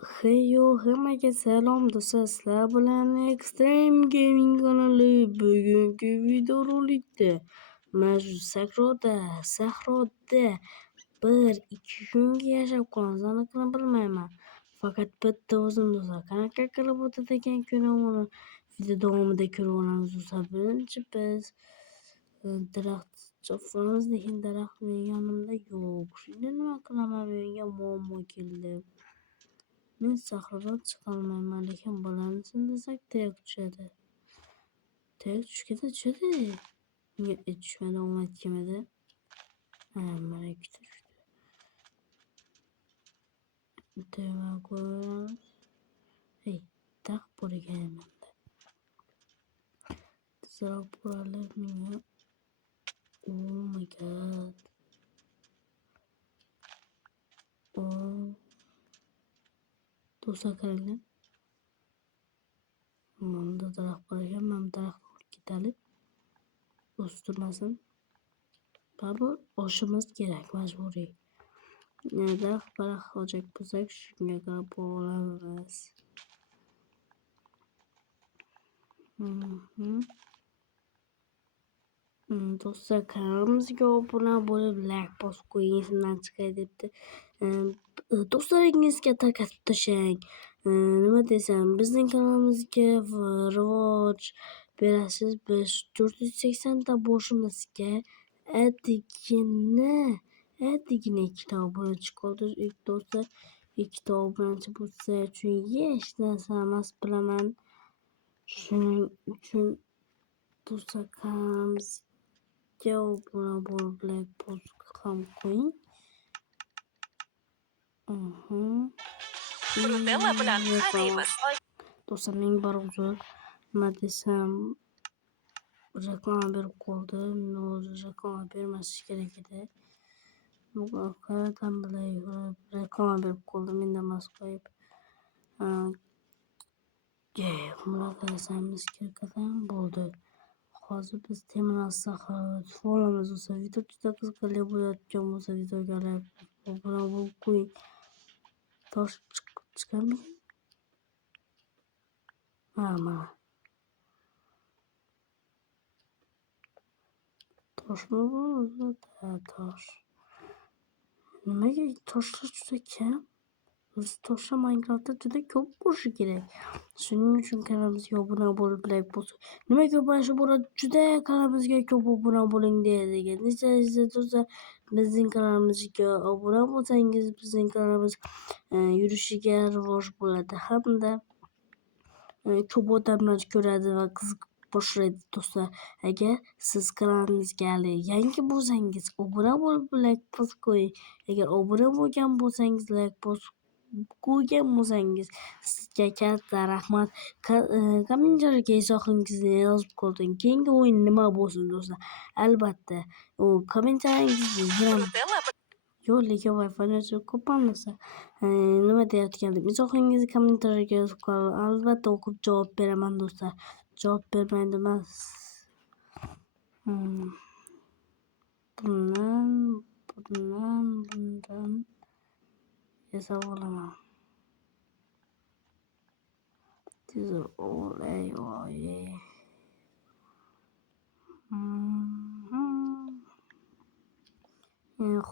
Heyo, hammaga salom do'stlar. Sizlar bilan Extreme Gaming kanali. Bugungi videorolikda mavzu sahroda 1-2 kunga yashab qolamiz. Aniqini bilmayman. Faqat bitta o'zim do'stlar. Qanaqa qilib o'tadi ekan kunim, uni video davomida ko'rib olamiz do'stlar. Birinchi biz daraxt chopamiz, lekin daraxt mening yonimda yo'q. Shunda nima qilaman? Menga muammo keldi. Men sahrodan chiqolmayman, lekin bolani sindirsak tayoq tushadi. Tayoq tushadi. Niye tushmadi, omad kelmadi. Mana ikkita tushdi. Tayoq koyamiz. Hey, daraxt bor ekan menda. Tezroq borib menga. Oh my god. Oh. Do'stlar qaranglar. Menda daraxt bor ekan, men daraxtni olib ketaylik. O'stirmasin. Baribir oshimiz kerak, majburiy. Daraxt olacak bo'lsak, shunga qarab olamiz. Do'stlar, kanalimizga obuna bo'lib, like bosib qo'ying, esimdan chiqay debdi. Do'stlaringizga tarqatib tashlang. Nima desam, bizning kanalimizga rivoj berasiz. Biz 480 ta boshimizga attigina 2 obunachi qoldi. Do'stlar, 2 obunachi bo'lsa, uchun hech narsa emas, bilaman. Shuning uchun do'stlar, kanalimizga obuna bo'lib, like bosib ham qo'ying. Do'stlar, men bir uzr nima desam, reklama berib qoldi. Men o'zi reklama bermasish kerak edi. Qayerdan bilay, reklama berib qoldi, menda emas qo'yib. Bunaqa qilsangiz kirkadan bo'ldi. Hozir biz Temurnoz Saxovatovni folamiz bo'lsa, video juda qiziqarli bo'layotgan bo'lsa, videoga obuna bo'lib qo'ying. Tosh chiqadimi? Mana. Toshmi bu? Tosh. Nimaga toshlar juda kam? Biz toshlar Minecraftda juda ko'p bo'lishi kerak. Shuning uchun kanalimizga obuna bo'lib, like bosib. Nimaga mana shu bo'ladi? Juda kanalimizga ko'p obuna bo'ling deydigan. Do'stlar, bizning kanalimizga obuna bo'lsangiz, bizning kanalimiz yurishiga rivoj bo'ladi hamda ko'p odamlar ko'radi va qiziqib boshlaydi. Do'stlar, agar siz kanalimizga yangi bo'lsangiz, obuna bo'lib, like bosib qo'ying. Agar obuna bo'lgan bo'lsangiz, like bosib qo'ygan bo'lsangiz, sizga katta rahmat. Kommentariyga izohingizni yozib qoldiring. Keyingi o'yin nima bo'lsin do'stlar? Albatta, u kommentariyangizni yo'q, lekin Wi-Fi ko'pamasa. Nima deyotgandim? Izohingizni kommentariyaga yozib qoling. Albatta o'qib javob beraman do'stlar. Javob bermaydi emas. Bundan yasab olaman. Tezroq olay.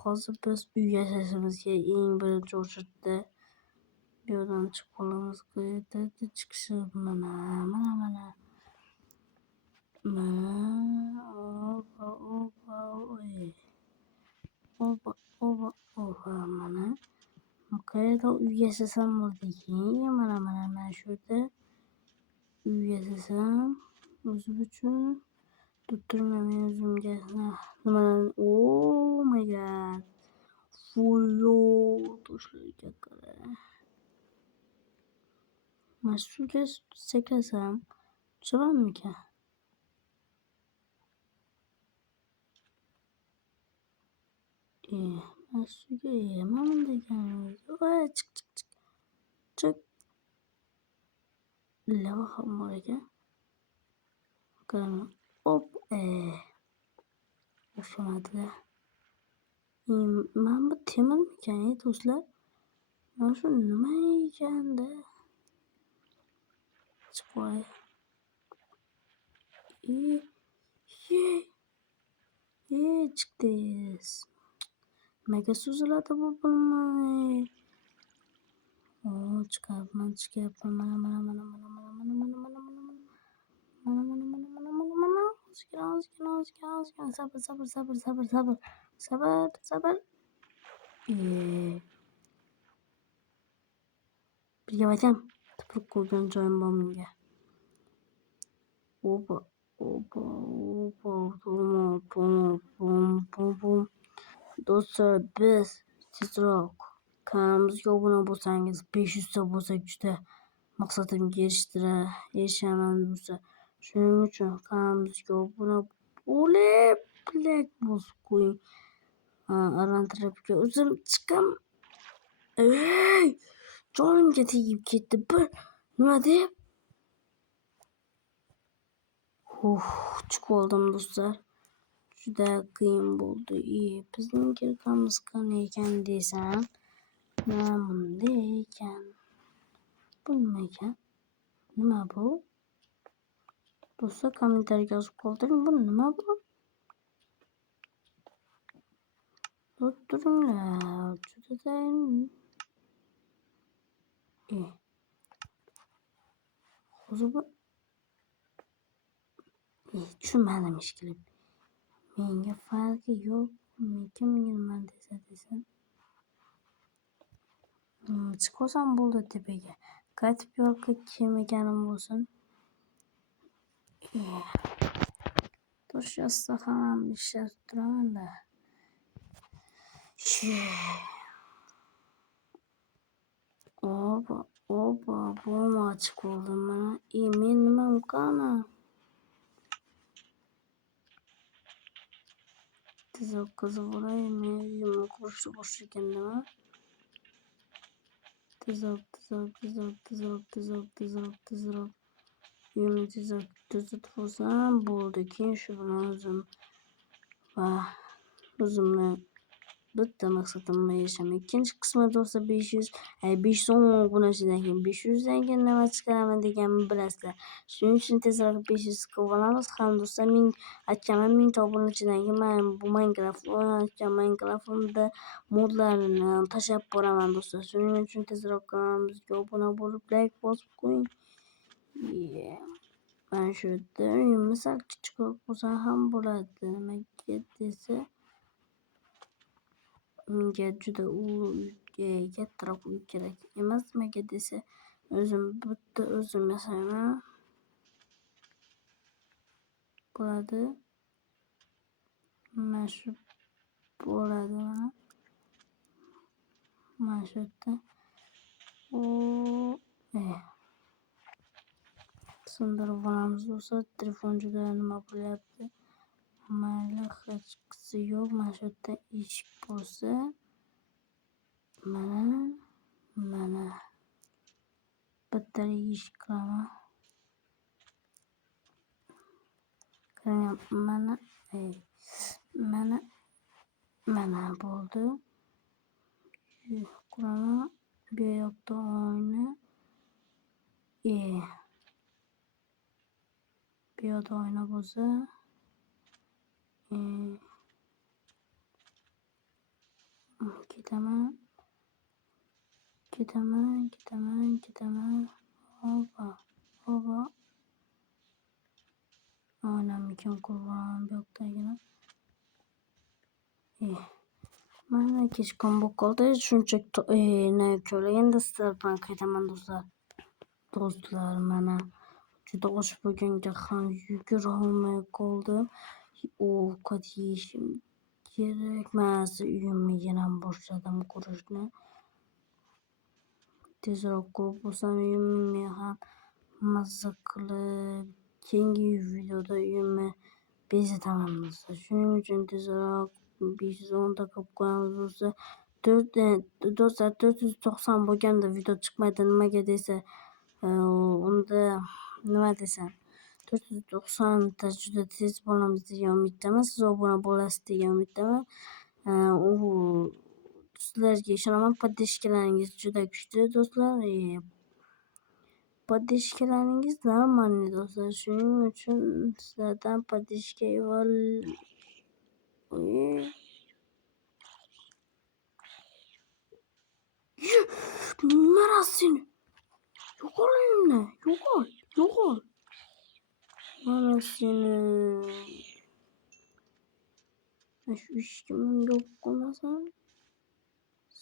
Hozir biz uy yasashimizga eng birinchi o'rinda bu yerdan chiqib qolamiz. Qayerda chiqishi? Mana. Mana. Qayerda uy yasasam bo'ldiki? Mana shu yerda uy yasasam o'zim uchun. Tutturman o'zimga. Nimadan? Oh my god. Fullo toshlarga qara. Mashruga sakrasam tushamanmikan? Mashruga mana degan. Chiq. Lava ham bor ekan. Qaraman. Hop. O'xshamadi. Mana bu temirmikan, do'stlar? Shu nima ekanda? Chiqvoy. Chiqdingiz. Nimaga suziladi bu pulmay? Chiqyapman. Mana. Sabr. Birga aytam. Tupurib qo'ygan joyim bor menga. Opa. Bum. Do'stlar, biz tezroq kanalımizga obuna bo'lsangiz, 500 ta bo'lsak juda maqsadimga erishaman do'stlar. Shuning uchun kanalimizga obuna bo'lib, like bosib qo'ying. Alantiribga o'zim chiqim. Jonimga tegib ketdi. Bir nima deb? Chiqib oldim do'stlar. Juda qiyin bo'ldi. Bizning kirkamiz qani ekan desam, mana bunday ekan. Bu nima ekan? Nima bu? Do'stlar, kommentariyga yozib qoldiring. Bu nima bu? Turinglar. Juda hozir bu tushunmadim ishqilib. Menga farqi yo'q. Kimga nima desa. Chiqsam bo'ldi tepaga. Qaytib yo'lga kelmaganim bo'lsin. Tosh yozsa ham ishlab turaman-da. Bo'lma chiqib oldim mana. Men nimam qani? Tezroq qizib olay, men uyimni qurishni boshlagandima. Tezroq. Uyimni tezroq tuzatib olsam bo'ldi. Keyin shu bilan o'zimni bitta maqsadimga erishaman. Ikkinchi qismi do'stlar 510 obunachidan keyin 500 dan keyin nima chiqaraman deganimni bilasizlar. Shuning uchun tezroq 500 qilib olamiz. Ham do'stlar, men aytganman 1000 ta obunachidan keyin men bu Minecraft'da modlarini tashlab boraman do'stlar. Shuning uchun tezroq kanalimizga obuna bo'lib, like bosib qo'ying. Mana shu yerda uyimni sal kichikroq bo'lsa ham bo'ladi. Nimaga desa, menga juda kattaroq uy kerak emas. Nimaga desa, o'zim yasayman. Bo'ladi. Mana shu bo'ladi mana. Mana shu yerda. Sindirib olamiz do'stlar. Telefon juda nima bo'lyapti. Mayli, hech qisi yo'q. Mana shu yerda eshik bo'lsa, mana bittalik eshik qilaman. Mana bo'ldi. Quraman. Bu yoqda oyna. Bu yoqda oyna bo'lsa, ketaman. Hoppa. Oynamni kim qurgan bu yoqdagina. Mana kechqurun bo'lib qoldi. Shunchaki ko'rganda sizlardan qaytaman do'stlar. Do'stlar, mana juda osh bo'lganga ham yugura olmay qoldim. Ovqat yeyishim kerak. Mana uyimni yana boshladim qurishni. Tezroq qurib bo'lsam uyimni ham mazza qilib, keyingi videoda uyimni bezataman do'stlar. Shuning uchun tezroq 510 ta qilib qo'yamiz do'stlar. Do'stlar 490 bo'lganda video chiqmaydi. Nimaga desa, unda nima desam, 490 ta juda tez bo'lamiz degan umiddaman. Siz obuna bo'lasiz degan umiddaman. sizlarga ishonaman. Podpishkalaringiz juda kuchli do'stlar. Podpishkalaringiz normalniy do'stlar. Shuning uchun sizlardan podpishka Meras seni. Yo'qol uyimdan. Yo'qol. Mana seni. Shu ishga menga olib qo'ymasam.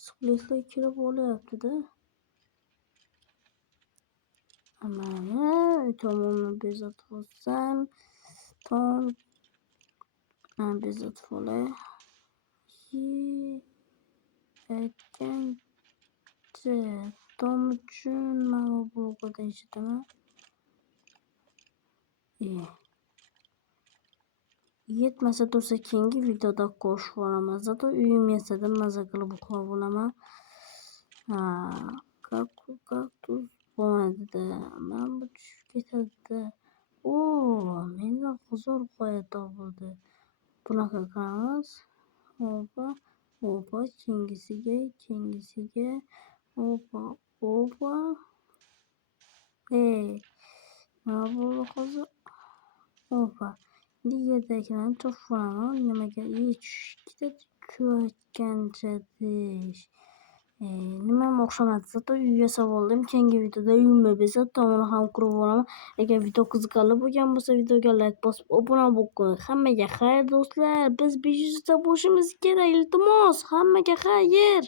Siqilishlar kirib olyapti-da. Mana tomonni bezatib olsam. Bezatib olay. Aytgancha tom uchun mana bu blokda ishitaman. Yetmasa tursa keyingi videoda qo'shib olaman. Zato uyim yasada maza qilib uxlab olaman. Kaktus bo'lmadida. Mana bu tushib ketadi. Mendan huzur qo'ya topildi. Bunaqa qilamiz. Opa, keyingisiga. Opa. Nima bo'ldi hozir? Opa. Yerdagilarni topib olaman. Nimaga tushib ketadi? Kuyatgancha dish. Nimam o'xshamadi. Zato uy yasab oldim. Keyingi videoda uyimni bezab, tomini ham qurib olaman. Agar video qiziqarli bo'lgan bo'lsa, videoga like bosib, obuna bo'lib qo'ying. Hammaga xayr do'stlar. Biz 500 ta bo'lishimiz kerak. Iltimos, hammaga xayr.